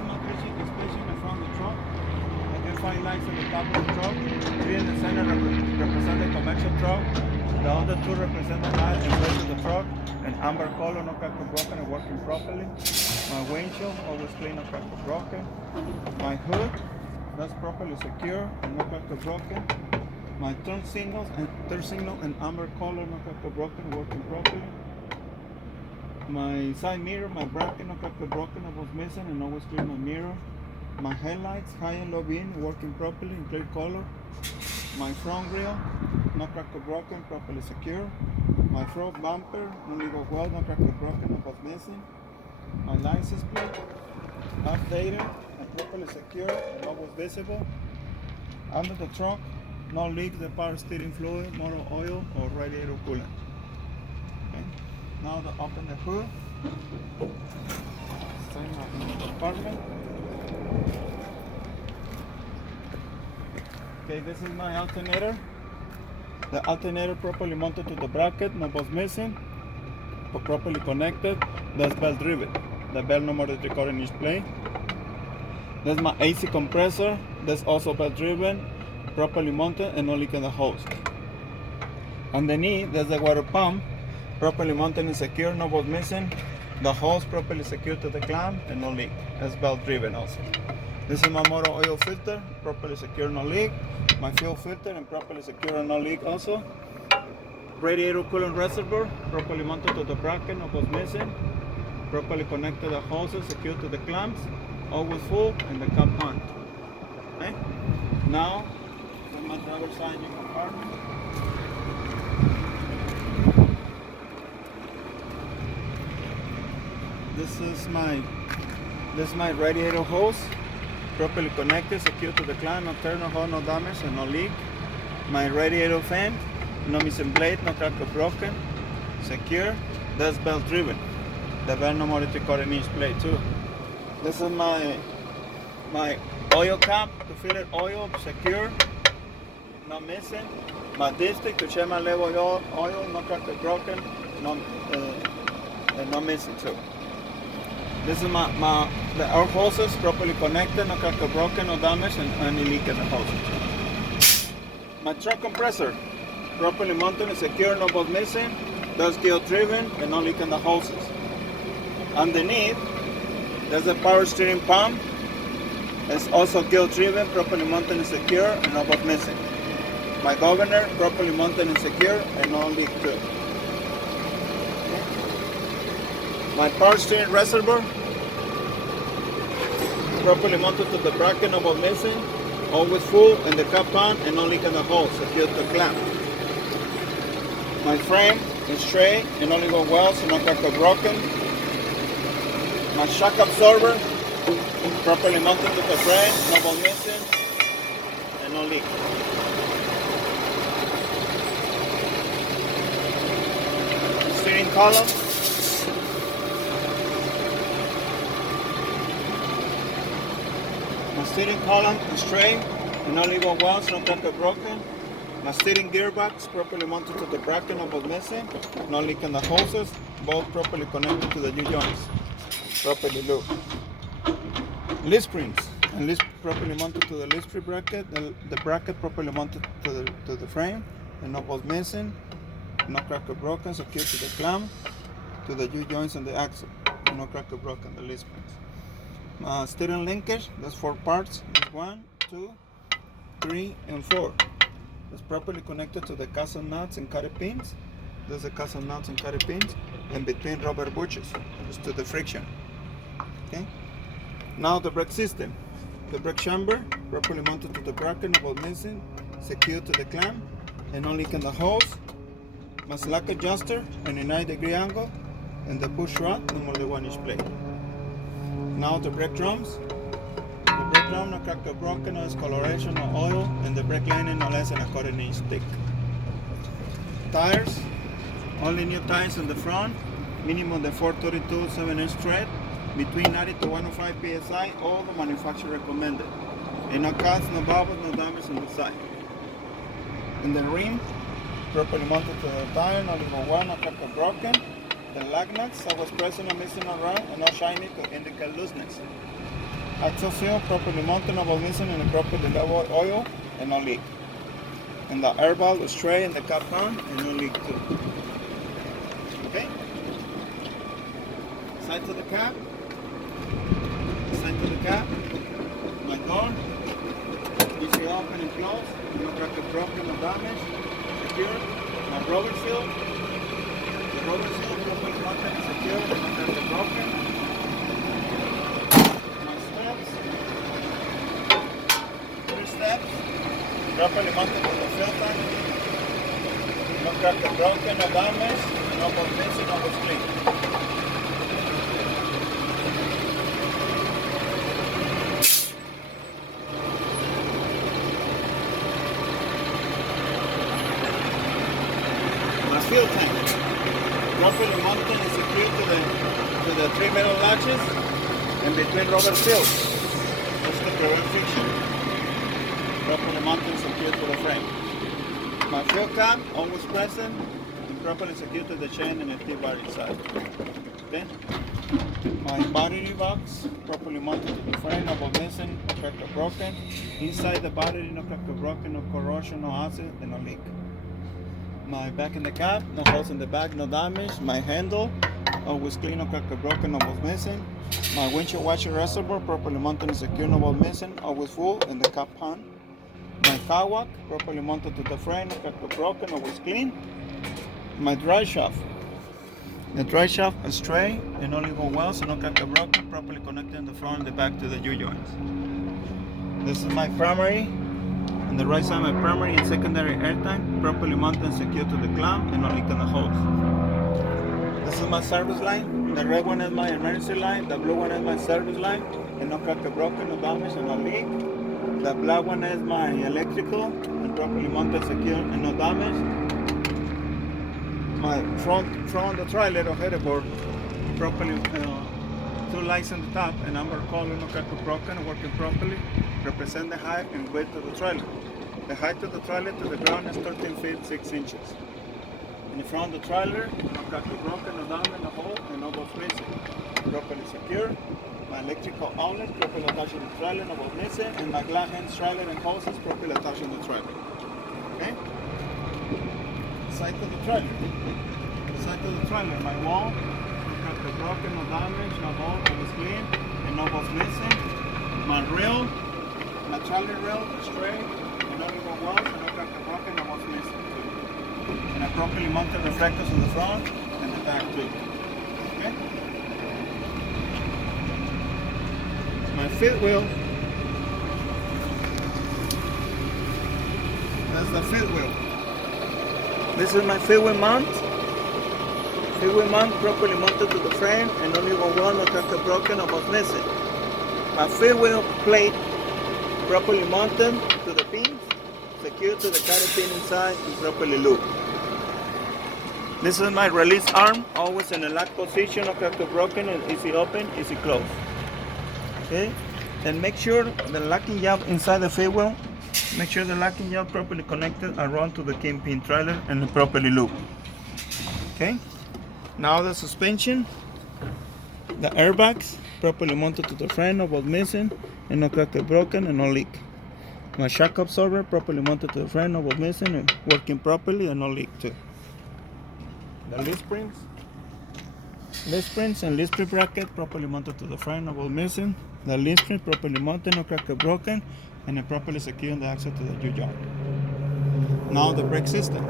is my fishing station in front of the truck. I get 5 lights on the top of the truck. 3 in the center represent the commercial truck. The other 2 represent the light and rest of the truck. An amber color, no crack or broken and working properly. My windshield, always clean, no crack or broken. My hood, that's properly secure and no crack or broken. My turn signal and amber color, no crack or broken, working properly. My side mirror, my bracket, no crack or broken, I was missing and always clean my mirror. My headlights, high and low beam, working properly in clear color. My front grille, no crack or broken, properly secure. My front bumper, no legal well, no crack or broken, I was missing. My license plate, updated and properly secure and always visible. Under the trunk, no leaks, the power steering fluid, motor oil, or radiator coolant. Okay. Now to open the hood. Same in the compartment. Okay, this is my alternator. The alternator properly mounted to the bracket, no bolts missing, but properly connected. That's belt driven. The belt number is recorded in each plate. That's my AC compressor. That's also belt driven, properly mounted and no leak in the hose. Underneath, there's the water pump, properly mounted and secure, no bolts missing. The hose properly secured to the clamp and no leak. That's belt driven also. This is my motor oil filter, properly secure, no leak. My fuel filter and properly secure and no leak also. Radiator coolant reservoir, properly mounted to the bracket, no bolts missing. Properly connected to the hoses, secured to the clamps, always full and the cap on. Okay? Now, on my driver's side new compartment. This is my radiator hose, properly connected, secured to the clamp, no tear, no hole, no damage, and no leak. My radiator fan, no missing blade, no crack or broken, secure. That's belt driven. The belt number is recorded in each plate too. This is my oil cap to fill it oil, secure, not missing. My dipstick to check my level oil, no crack or broken, no missing too. This is the air hoses properly connected, no crack or broken, no damage, and any leak in the hoses. My truck compressor properly mounted and secure, no bolts missing. That's gear driven and no leak in the hoses. Underneath, there's a power steering pump. It's also gear driven, properly mounted and secure, and no bolts missing. My governor properly mounted and secure, and no leak too. My power steering reservoir properly mounted to the bracket, no bolts missing, always full, and the cap on, and no leak in the hole, secured to the clamp. My frame is straight and only go well, so no crack or broken. My shock absorber properly mounted to the frame, no bolts missing, and no leak. Steering column. My steering column is straight and only go well, so no crack or broken. My steering gearbox properly mounted to the bracket, no bolts missing, no leak in the hoses, both properly connected to the U-joints, properly looped. Leaf springs and leaf properly mounted to the leaf spring bracket, the bracket properly mounted to the frame, and no bolts missing, no crack or broken, secured to the clamp, to the U-joints and the axle, and no crack or broken, the leaf springs. Steering linkage, there's 4 parts, 1, 2, 3, and 4. It's properly connected to the castle nuts and carry pins. There's the castle nuts and carry pins, and between rubber bushes, just to the friction. Okay. Now the brake system. The brake chamber, properly mounted to the bracket, no bolts missing, secured to the clamp, and no leak in the hose. My slack adjuster, and a 90-degree angle, and the push rod, no more than 1 inch plate. Now the brake drums. The brake drum, no crack or broken, no discoloration, no oil, and the brake lining no less than a 1/4 inch thick. Tires, only new tires in the front, minimum the 432 7-inch tread, between 90 to 105 psi, all the manufacturer recommended. And no cuts, no bubbles, no damage on the side. And the rim, properly mounted to the tire, no level 1, no crack or broken. The lug nuts, I was pressing and missing around, and not shiny to indicate looseness. Axle seal properly mounted, no ball missing, and the properly level oil and no leak. And the air valve is straight and the cap on and no leak too. Okay? Side to the cap. Side to the cap. My door. Easy open and close. No crack or broken, no damage. Secure. My rubber seal. The rubber seal properly mounted and secure. No crack or broken. My steps. 3 steps. Properly mounted to the filter. No crack or broken, no damage. No ball missing, no was clean. Fuel tank, properly mounted and secured to the 3 metal latches and between rubber seals. That's to prevent friction. Properly mounted and secured to the frame. My fuel cap always present and properly secured to the chain and the T-bar inside. Okay. My battery box properly mounted to the frame, no ball missing, no crack or broken. Inside the battery, no crack or broken, no corrosion, no acid, and no leak. My back in the cap, no holes in the back, no damage. My handle, always clean, no crack or broken, no balls missing. My windshield washer reservoir, properly mounted and secure, no balls missing, always full, and the cap on. My car properly mounted to the frame, no crack or broken, always clean. My drive shaft. The drive shaft is straight and only go well, so no crack or broken, properly connected in the front and the back to the U-joints. This is my primary. On the right side, my primary and secondary air tank, properly mounted and secured to the clamp and no leak in the hose. This is my service line. The red one is my emergency line. The blue one is my service line. And no crack or broken, no damage, and no leak. The black one is my electrical and properly mounted, secured, and no damage. My front of the trailer or headerboard, properly 2 lights on the top and amber color, no crack or broken, working properly. Represent the height and width of the trailer. The height of the trailer to the ground is 13 feet 6 inches. In the front of the trailer, no crack or broken, no damage, no hole, and no balls missing. Properly secure. My electrical outlet properly attached to the trailer, no balls missing, and my glass hands, trailer, and hoses properly attached to the trailer. Okay? Side of the trailer. Side of the trailer, my wall, no crack or broken, no damage, no hole, always clean, and no balls missing. My rail. My trailer rail is straight, and only go well, so no crack or broken, no balls missing. And I properly mounted reflectors in the front and the back too. Okay? My fifth wheel. That's the fifth wheel. This is my fifth wheel mount. Fifth wheel mount properly mounted to the frame, and only go well, no crack or broken, no balls missing. My fifth wheel plate properly mounted to the pins, secured to the carry pin inside, and properly looped. This is my release arm, always in a lock position, no crack or broken, and easy open, easy close. Okay, then make sure the locking job inside the fifth wheel, make sure the locking job properly connected around to the kingpin trailer and properly looped. Okay, now the suspension, the airbags properly mounted to the frame, no balls missing, and no crack or broken, and no leak. My shock absorber properly mounted to the frame, no balls missing, and working properly, and no leak too. The leaf springs and leaf spring bracket properly mounted to the frame, no balls missing. The leaf spring properly mounted, no crack or broken, and properly secured the axle to the U-joint. Now the brake system.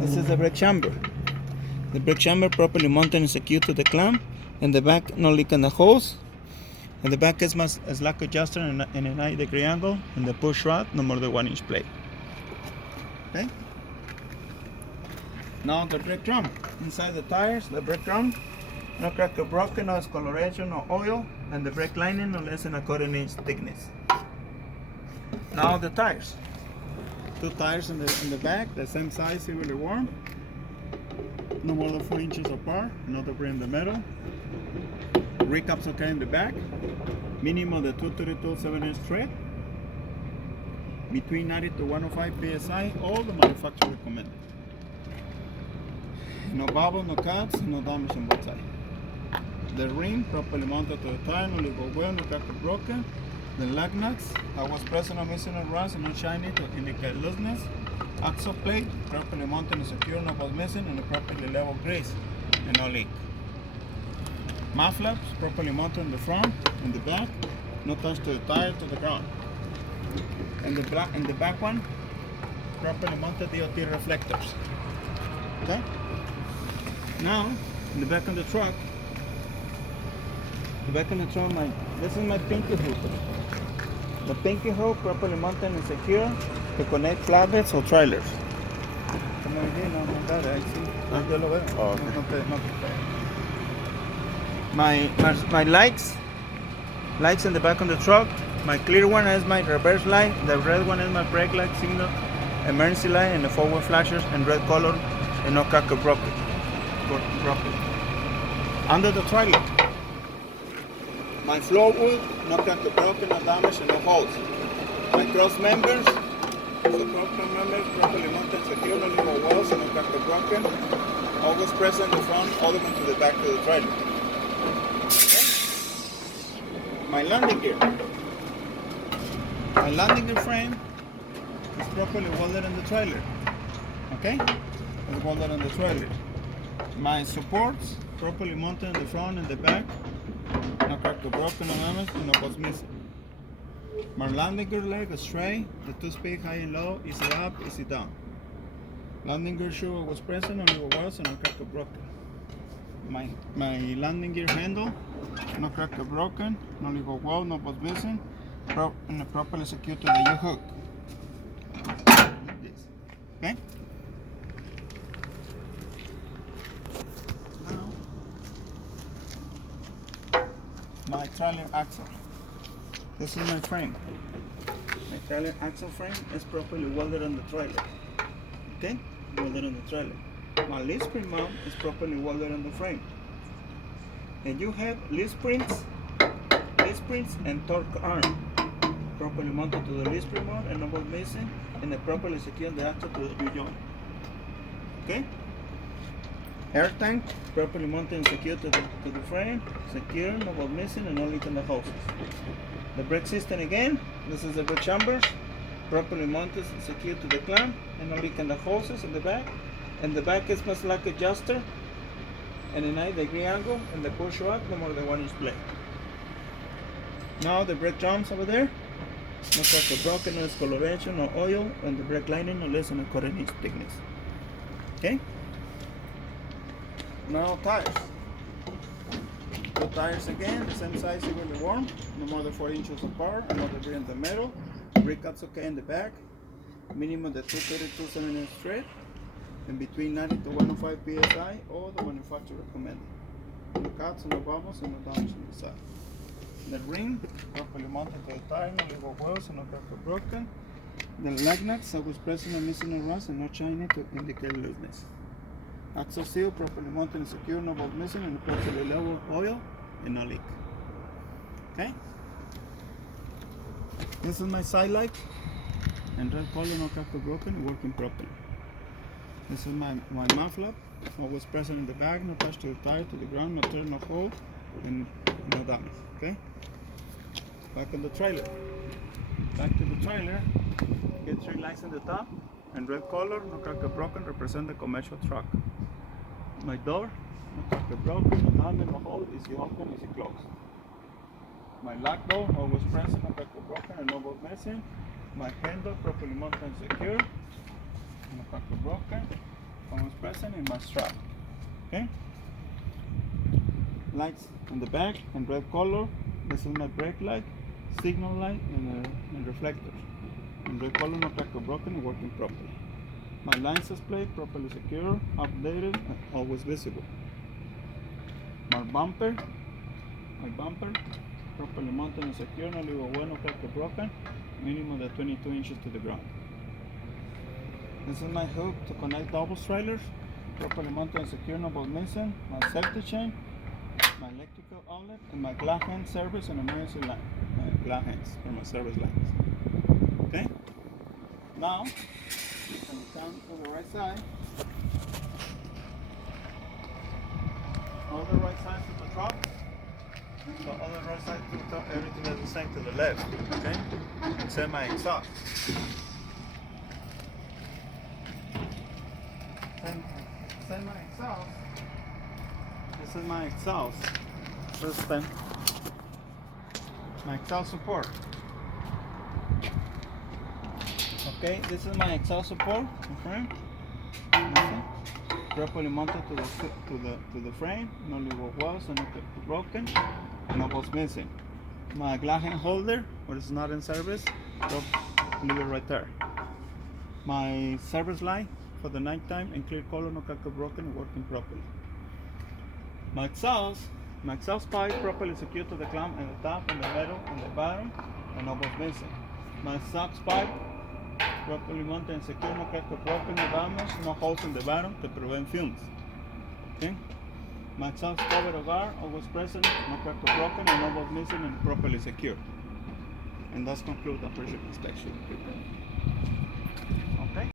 This is the brake chamber. The brake chamber properly mounted and secured to the clamp. And the back, no leak in the hose. And the back is my slack adjuster in a 90-degree angle. And the push rod, no more than 1-inch plate. Okay. Now the brake drum. Inside the tires, the brake drum. No crack or broken, no discoloration, no oil. And the brake lining, no less than a 1/4 inch thickness. Now the tires. 2 tires in the back, the same size, evenly worn. No more than 4 inches apart. Another brake in the middle. Recaps okay in the back. Minimum the 232 7-inch tread. Between 90 to 105 psi. All the manufacturer recommended. No bubble, no cuts, no damage on both sides. The ring properly mounted to the tire, no leak or well, no crack or broken. The lug nuts, I was pressing on missing a rust and not shiny to indicate looseness. Axle plate, properly mounted and secure, no was missing, and a properly level grease and no leak. Mud flaps, properly mounted in the front and the back, no touch to the tire to the ground. And the back one, properly mounted DOT reflectors. Okay? Now, in the back of the truck, this is my pinky hook. The pinky hook properly mounted and secure to connect flatbeds or trailers. Oh, okay. My lights in the back of the truck. My clear one is my reverse light. The red one is my brake light signal, emergency light, and the forward flashers in red color and no crack or broken. Under the trailer, my floor wood, no crack or broken, no damage, and no holes. My cross members, properly mounted and secure, no little walls, and no crack or broken. Always present in the front, all the way to the back of the trailer. My landing gear. My landing gear frame is properly welded in the trailer. Okay? It's welded in the trailer. My supports properly mounted in the front and the back. No crack or broken, no damage, and no was missing. My landing gear leg is straight, the 2-speed high and low, easy up, easy down. Landing gear shoe was present, no little welds, and no crack or broken. My landing gear handle, no crack or broken, no little weld, no was missing, and properly secured to the U-hook. Like this. Okay? Now, my trailer axle. This is my frame. My trailer axle frame is properly welded on the trailer. Okay? Welded on the trailer. My leaf spring mount is properly welded on the frame. And you have leaf springs and torque arm properly mounted to the leaf spring mount and no was missing, and properly secured the axle to the U-joint. Okay? Air tank properly mounted and secured to the frame, secure, no was missing, and no leak in the hoses. The brake system again, this is the brake chambers, properly mounted and secured to the clamp, and no leak in the hoses in the back. And the back is much like adjuster, and a 90-degree angle, and the push up no more than 1 inch blade. Now the brake drums over there, no crack or broken, no discoloration, no oil, and the brake lining no less than a quarter inch thickness. Okay? Now tires. The tires again, the same size, evenly worn, no more than 4 inches apart, no debris in the middle. Brake cuts okay in the back, minimum the 232 cm straight, and between 90 to 105 psi, or the manufacturer recommended. No cuts, no bubbles, and no damage on the side. The ring, properly mounted to the tire, no little welds, and no crack or broken. The lug nuts, I was pressing and missing a rust and not shiny to indicate looseness. Axle seal, properly mounted and secure, no bolt missing, and properly level oil, and no leak. Okay? This is my side light, and red color, no crack or broken, working properly. This is my mud flap, always present in the back, no touch to the tire, to the ground, no turn, no hole, and no damage. Okay? Back on the trailer. Back to the trailer, get 3 lights on the top, and red color, no crack or broken, represent the commercial truck. My door, no crack or broken, no damage, no hole, easy open, easy close. My lock door, always present, no crack or broken, and no bolt missing. My handle, properly mounted and secure, no crack or broken, always present, in my strap. Okay? Lights in the back in red color. This is my brake light, signal light, and reflectors. In red color, no crack or broken, working properly. My license plate properly secure, updated, and always visible. My bumper, properly mounted and secure, no little well, no crack or broken, minimum of 22 inches to the ground. This is my hook to connect double trailers, properly mounted and secure, no bolt missing. My safety chain, my electrical outlet, and my glass hand service and emergency line. Glass hands for my service lines. Okay? Now, when you come to the right side, all the right sides of the truck, So on the right side, everything is the same to the left, okay? Except my exhaust. Same my exhaust. This is my exhaust system. My exhaust support. Okay, this is my exhaust support. Okay. Properly mounted to the frame. No little welds, no broken, no was missing. My glass hand holder, but it's not in service, leave it right there. My service light for the nighttime and clear color, no crack broken, working properly. My exhaust pipe properly secured to the clamp and the top and the middle and the bottom, and no was missing. My exhaust pipe properly mounted and secure, no crack broken, no damage, no holes in the bottom to prevent fumes. Okay. My exhaust cover or guard always present, no crack broken, and no was missing and properly secured. And that's conclude the pressure inspection.